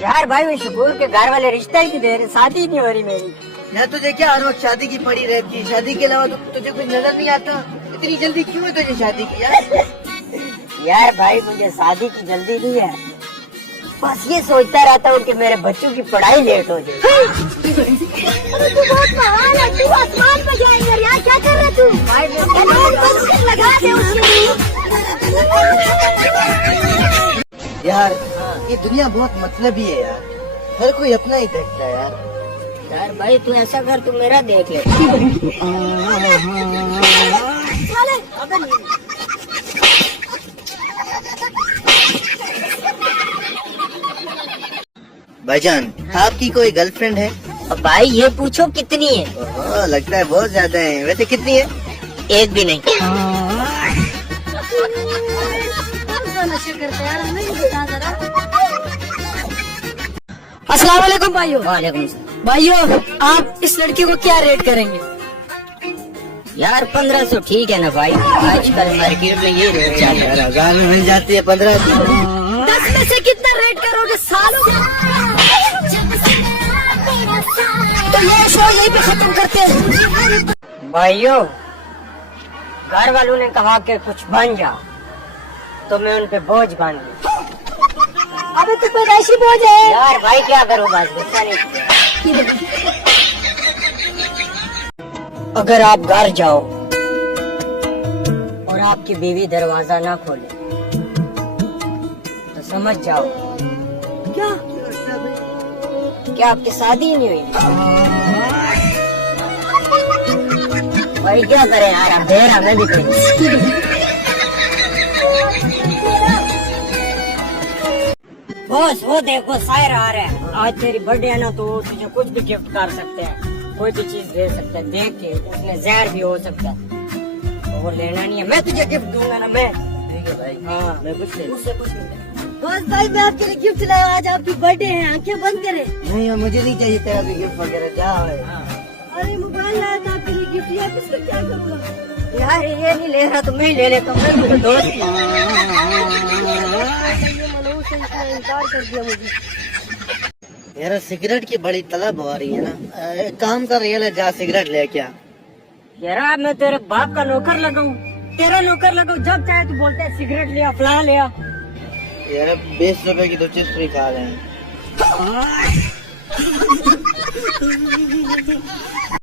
यार भाई वो शकूर के घर वाले रिश्ता ही दे रहे, शादी नहीं हो रही मेरी। यार तुझे क्या हर वक्त शादी की पड़ी रहती है? शादी के अलावा तुझे कुछ नजर नहीं आता? इतनी जल्दी क्यों है तुझे शादी की यार? यार भाई मुझे शादी की जल्दी नहीं है, बस ये सोचता रहता हूँ कि मेरे बच्चों की पढ़ाई लेट हो जाए। तू बहुत महान है, तू आसमान में जाएगा यार, क्या कर रहा तू? भाई लगा दे उसके। यार ये दुनिया बहुत मतलबी है यार, हर कोई अपना ही देखता है यार। यार भाई तू ऐसा कर, तू मेरा देख ले। भाईजान आपकी कोई गर्लफ्रेंड है? अब भाई ये पूछो कितनी है? ओह, लगता है बहुत ज्यादा है। वैसे कितनी है? एक भी नहीं। अस्सलाम वालेकुम भाइयों। वालेकुम सलाम। भाइयों आप इस लड़की को क्या रेट करेंगे? यार 1500 ठीक है ना भाई, आजकल मार्केट में ये रेट चल रहा है। 1000 में मिल जाती है 15। 10 में से कितना रेट करोगे सालों? तो ये शो यहीं पे खत्म करते हैं। भाइयों घर वालों ने कहा कि कुछ बन जाओ, तो मैं उन पे बोझ बांध दी। अबे तू पैदाइशी बोझ है यार भाई क्या करूँ, बस गुस्सा नहीं किया। अगर आप घर जाओ और आपकी बीवी दरवाजा ना खोले तो समझ जाओ क्या आपकी शादी ही नहीं हुई। भाई क्या करें यार, अब देर हमें भी कहीं। बॉस वो देखो शायर आ रहा है, आज तेरी बर्थडे है ना, तो तुझे कुछ भी गिफ्ट कर सकते हैं, कोई भी चीज दे सकते हैं। देख के उसमें जहर भी हो सकता है, तो वो लेना नहीं है। मैं तुझे गिफ्ट दूंगा ना, मैं। ठीक है भाई। हाँ मैं कुछ ले। उससे कुछ नहीं। बस भाई मैं आपके लिए गिफ्ट लाया, आज आपकी बर्थडे है, आंखें बंद करें। नहीं मुझे नहीं चाहिए तेरा भी गिफ्ट वगैरह, क्या है? अरे मोबाइल लाया था आपके लिए गिफ्ट, यार इसका क्या करूँगा? यार ये नहीं ले रहा तो मैं ही ले लेता हूँ, मैं तुझे दोस्त हूँ। इनकार कर दिया मुझे। यार सिगरेट की बड़ी तलब हो रही है ना, एक काम कर, ये ले जा सिगरेट ले क्या। यार मैं तेरे बाप का नौकर लगाऊं, तेरा नौकर लगाऊं, जब चाहे तू बोलते है सिगरेट लिया फलां लिया। यार 20 रुपए की तो चिप्स फ्री खा रहे हैं।